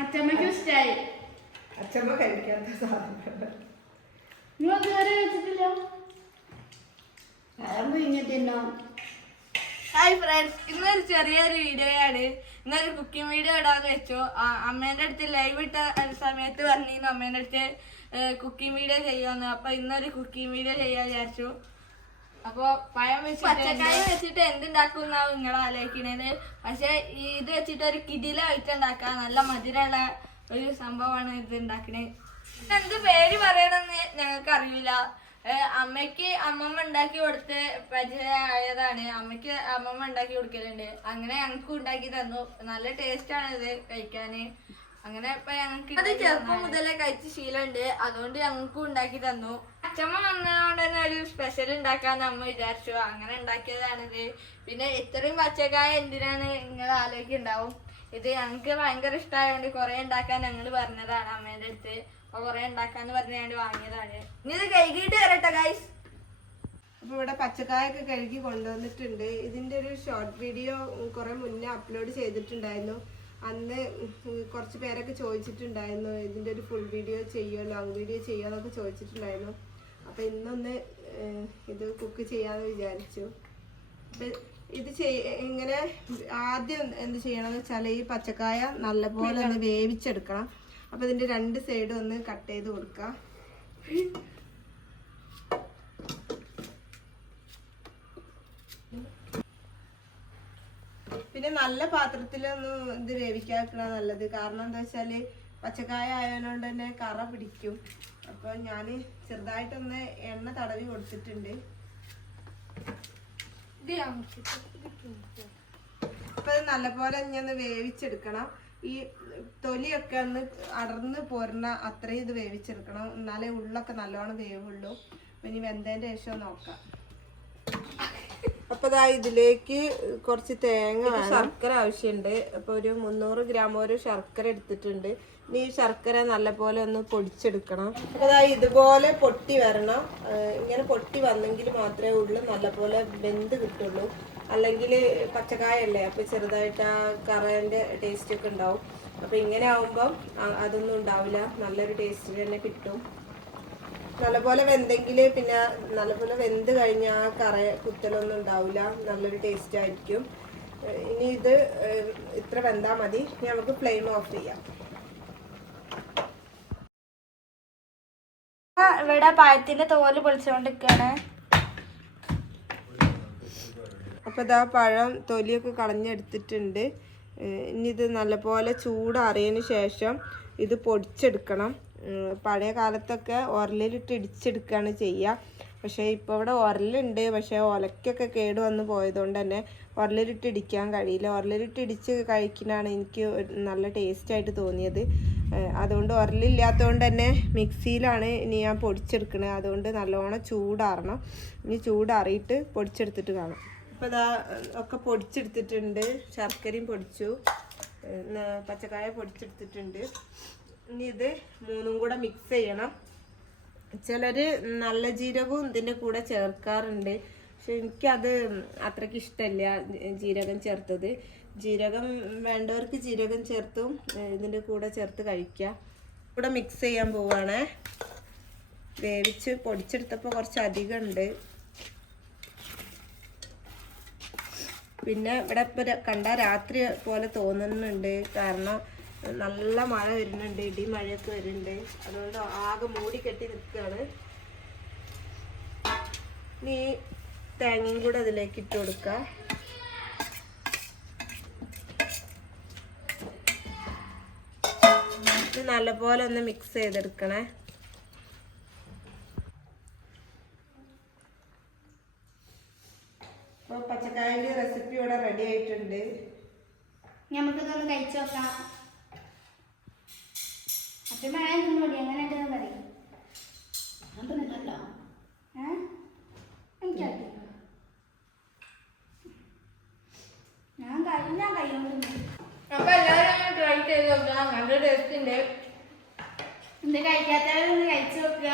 അച്ഛമ്മക്ക് ഇഷ്ടായി. അച്ഛമ്മ കഴിക്കാത്ത സാധനം നിങ്ങൾ അതുവരെ വെച്ചിട്ടില്ല. ഹായ് ഫ്രണ്ട്സ്, ഇന്നൊരു ചെറിയൊരു വീഡിയോയാണ്. ഇന്നൊരു കുക്കിംഗ് വീഡിയോ ഇടാന്ന് വെച്ചു. അമ്മേൻ്റെ അടുത്ത് ലൈവ് ഇട്ട സമയത്ത് പറഞ്ഞിരുന്നു അമ്മേൻ്റെ അടുത്ത് കുക്കിംഗ് വീഡിയോ ചെയ്യാന്ന്. അപ്പൊ ഇന്നൊരു കുക്കിംഗ് വീഡിയോ ചെയ്യാൻ വിചാരിച്ചു. അപ്പൊ പഴം വെച്ചിട്ട് പച്ചക്കായ വെച്ചിട്ട് എന്തുണ്ടാക്കും എന്നാവും നിങ്ങൾ ആലോചിക്കണത്. പക്ഷെ ഇത് വെച്ചിട്ട് ഒരു കിടിലായിട്ട് ഉണ്ടാക്കാം. നല്ല മധുരമുള്ള ഒരു സംഭവമാണ് ഇത് ഉണ്ടാക്കണേ. എന്ത് പേര് പറയണമെന്ന് ഞങ്ങൾക്ക് അറിയില്ല. അമ്മയ്ക്ക് അമ്മമ്മ ഉണ്ടാക്കി കൊടുത്ത് പരിചയമായതാണ്. അമ്മയ്ക്ക് അമ്മമ്മ ഉണ്ടാക്കി കൊടുക്കലുണ്ട്. അങ്ങനെ ഞങ്ങൾക്കും ഉണ്ടാക്കി തന്നു. നല്ല ടേസ്റ്റ് ആണ് ഇത് കഴിക്കാന്. അങ്ങനെ ഇപ്പൊ ഞങ്ങൾക്ക് അത് ചെറുപ്പം മുതലേ കഴിച്ച് ശീലമുണ്ട്. അതുകൊണ്ട് ഞങ്ങൾക്കും ഉണ്ടാക്കി തന്നു. അച്ഛമ്മ വന്നതുകൊണ്ട് തന്നെ ഒരു സ്പെഷ്യൽ ഉണ്ടാക്കാന്ന് അമ്മ വിചാരിച്ചു. അങ്ങനെ ഉണ്ടാക്കിയതാണിത്. പിന്നെ ഇത്രയും പച്ചക്കായ എന്തിനാണ് നിങ്ങൾ ആലോചിക്കുന്നുണ്ടാവും. ഇത് ഞങ്ങൾക്ക് ഭയങ്കര ഇഷ്ടമായതുകൊണ്ട് കുറെ ഉണ്ടാക്കാൻ ഞങ്ങൾ പറഞ്ഞതാണ് അമ്മേന്റെ അടുത്ത്. അപ്പൊ കുറെ ഉണ്ടാക്കാന്ന് പറഞ്ഞാണ്ട് വാങ്ങിയതാണ്. ഇനി ഇത് കഴുകിയിട്ട് വരട്ടെ ഗൈസ്. അപ്പൊ ഇവിടെ പച്ചക്കായൊക്കെ കഴുകി കൊണ്ടുവന്നിട്ടുണ്ട്. ഇതിന്റെ ഒരു ഷോർട്ട് വീഡിയോ കുറെ മുന്നേ അപ്ലോഡ് ചെയ്തിട്ടുണ്ടായിരുന്നു. അന്ന് കുറച്ച് പേരൊക്കെ ചോദിച്ചിട്ടുണ്ടായിരുന്നു ഇതിന്റെ ഒരു ഫുൾ വീഡിയോ ചെയ്യുമോ ലോങ് വീഡിയോ ചെയ്യുമോ എന്നൊക്കെ ചോദിച്ചിട്ടുണ്ടായിരുന്നു. അപ്പൊ ഇന്നൊന്ന് ഇത് കുക്ക് ചെയ്യാന്ന് വിചാരിച്ചു. അപ്പൊ ഇത് ഇങ്ങനെ ആദ്യം എന്ത് ചെയ്യണമെന്ന് വെച്ചാൽ ഈ പച്ചക്കായ നല്ലപോലെ ഒന്ന് വേവിച്ചെടുക്കണം. അപ്പൊ ഇതിന്റെ രണ്ട് സൈഡും ഒന്ന് കട്ട് ചെയ്ത് കൊടുക്കാം. പിന്നെ നല്ല പാത്രത്തിലൊന്നും ഇത് വേവിക്കാക്കണ നല്ലത്. കാരണം എന്താ വെച്ചാല് പച്ചക്കായ ആയതുകൊണ്ട് തന്നെ കറ പിടിക്കും. അപ്പൊ ഞാന് ചെറുതായിട്ടൊന്ന് എണ്ണ തടവി കൊടുത്തിട്ടുണ്ട്. അപ്പൊ ഇത് നല്ലപോലെ ഇനി വേവിച്ചെടുക്കണം. ഈ തൊലിയൊക്കെ ഒന്ന് അടർന്ന് പോരണ അത്രയും ഇത് വേവിച്ചെടുക്കണം. എന്നാലേ ഉള്ളൊക്കെ നല്ലോണം വേവുള്ളൂ. ഇനി വെന്തതിന്റെ ശേഷം നോക്കാം. അപ്പൊ ഇതാ ഇതിലേക്ക് കുറച്ച് തേങ്ങ ശർക്കര ആവശ്യമുണ്ട്. അപ്പൊ ഒരു 300 ഗ്രാം ഒരു ശർക്കര എടുത്തിട്ടുണ്ട്. ഇനി ഈ ശർക്കര നല്ലപോലെ ഒന്ന് പൊടിച്ചെടുക്കണം. അപ്പൊ ഇതാ ഇതുപോലെ പൊട്ടി വരണം. ഇങ്ങനെ പൊട്ടി വന്നെങ്കിൽ മാത്രമേ ഉള്ളൂ നല്ലപോലെ വെന്ത് കിട്ടുള്ളൂ. അല്ലെങ്കിൽ പച്ചക്കായല്ലേ അപ്പൊ ചെറുതായിട്ട് ആ കറേന്റെ ടേസ്റ്റ് ഒക്കെ ഉണ്ടാവും. അപ്പൊ ഇങ്ങനെ ആവുമ്പം അതൊന്നും ഉണ്ടാവില്ല. നല്ലൊരു ടേസ്റ്റ് തന്നെ കിട്ടും. നല്ലപോലെ വെന്തെങ്കിൽ പിന്നെ നല്ലപോലെ വെന്ത് കഴിഞ്ഞാൽ ആ കറ കുത്തലൊന്നും ഉണ്ടാവില്ല. നല്ലൊരു ടേസ്റ്റ് ആയിരിക്കും. ഇനി ഇത് ഇത്ര വെന്താൽ മതി. ഇനി നമുക്ക് ഫ്ലെയിം ഓഫ് ചെയ്യാം. ഇവിടെ പഴത്തിന്റെ തോല് പൊളിച്ചുകൊണ്ടിരിക്കുകയാണ്. അപ്പോൾ ഇതാ പഴം തൊലിയൊക്കെ കളഞ്ഞെടുത്തിട്ടുണ്ട്. ഇനി ഇത് നല്ലപോലെ ചൂടാറിയതിന് ശേഷം ഇത് പൊടിച്ചെടുക്കണം. പഴയ കാലത്തൊക്കെ ഉരലിലിട്ട് ഇടിച്ചെടുക്കുകയാണ് ചെയ്യുക. പക്ഷേ ഇപ്പോൾ ഇവിടെ ഉരലുണ്ട്. പക്ഷേ ഒലക്കൊക്കെ കേട് വന്ന് പോയതുകൊണ്ട് തന്നെ ഉരലിലിട്ട് ഇടിക്കാൻ കഴിയില്ല. ഉരലിലിട്ട് ഇടിച്ച് കഴിക്കുന്നതാണ് എനിക്ക് നല്ല ടേസ്റ്റായിട്ട് തോന്നിയത്. അതുകൊണ്ട് ഉരലില്ലാത്തതുകൊണ്ട് തന്നെ മിക്സിയിലാണ് ഇനി ഞാൻ പൊടിച്ചെടുക്കുന്നത്. അതുകൊണ്ട് നല്ലോണം ചൂടാറണം. ഇനി ചൂടാറിയിട്ട് പൊടിച്ചെടുത്തിട്ട് കാണാം. അപ്പോൾ ഇതാ ഒക്കെ പൊടിച്ചെടുത്തിട്ടുണ്ട്. ശർക്കരയും പൊടിച്ചു, പച്ചക്കായ പൊടിച്ചെടുത്തിട്ടുണ്ട്. ഇനി ഇത് മൂന്നും കൂടെ മിക്സ് ചെയ്യണം. ചിലർ നല്ല ജീരകവും ഇതിൻ്റെ കൂടെ ചേർക്കാറുണ്ട്. പക്ഷെ എനിക്കത് അത്രയ്ക്ക് ഇഷ്ടമല്ല ജീരകം ചേർത്തത്. ജീരകം വേണ്ടവർക്ക് ജീരകം ചേർത്തും ഇതിൻ്റെ കൂടെ ചേർത്ത് കഴിക്കാം. കൂടെ മിക്സ് ചെയ്യാൻ പോവാണ്. വേവിച്ച് പൊടിച്ചെടുത്തപ്പോൾ കുറച്ച് അധികം ഉണ്ട്. പിന്നെ ഇവിടെ ഇപ്പോൾ കണ്ട രാത്രി പോലെ തോന്നുന്നുണ്ട്. കാരണം നല്ല മഴ വരുന്നുണ്ട്, ഇടി മഴയൊക്കെ വരുന്നുണ്ട്. അതുകൊണ്ട് ആകെ മൂടി കെട്ടി നിൽക്കുകയാണ്. ഇനി തേങ്ങയും കൂടെ അതിലേക്ക് ഇട്ട് കൊടുക്കുക. ഇത് നല്ലപോലെ ഒന്ന് മിക്സ് ചെയ്തെടുക്കണേ. അപ്പോൾ പച്ചക്കായൻ്റെ റെസിപ്പി ഇവിടെ റെഡി ആയിട്ടുണ്ട്. നമുക്കിതൊന്ന് കഴിച്ചു നോക്കാം. അച്ഛൻ മഴ മതി അങ്ങനെ പറയും. ഞാൻ കഴിയുന്നുണ്ട്. അപ്പൊ എല്ലാവരും ട്രൈ ചെയ്ത് നോക്കുക. നല്ല ടേസ്റ്റ് ഉണ്ട്. ഇത് കഴിക്കാത്തവരൊന്ന് കഴിച്ചു നോക്കുക.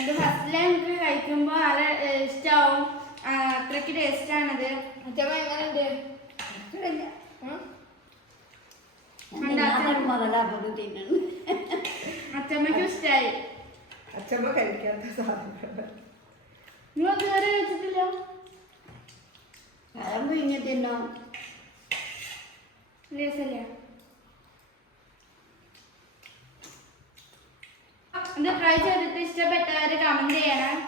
ഇത് ഫസ്റ്റ് ടൈം കഴിക്കുമ്പോൾ നല്ല ഇഷ്ടമാവും. അത്രയ്ക്ക് ടേസ്റ്റ് ആണത്. അച്ഛമ്മ എങ്ങനെയുണ്ട്? അച്ഛമ്മക്ക് ഇഷ്ടായി. അച്ഛമ്മ കഴിക്കാത്ത സാധനം നിങ്ങൾ ഇതുവരെ കഴിച്ചിട്ടില്ല? രസല്ലേ? ഇത് ട്രൈ ചെയ്തിട്ട് ഇഷ്ടപ്പെട്ടവര് കമന്റ് ചെയ്യണം.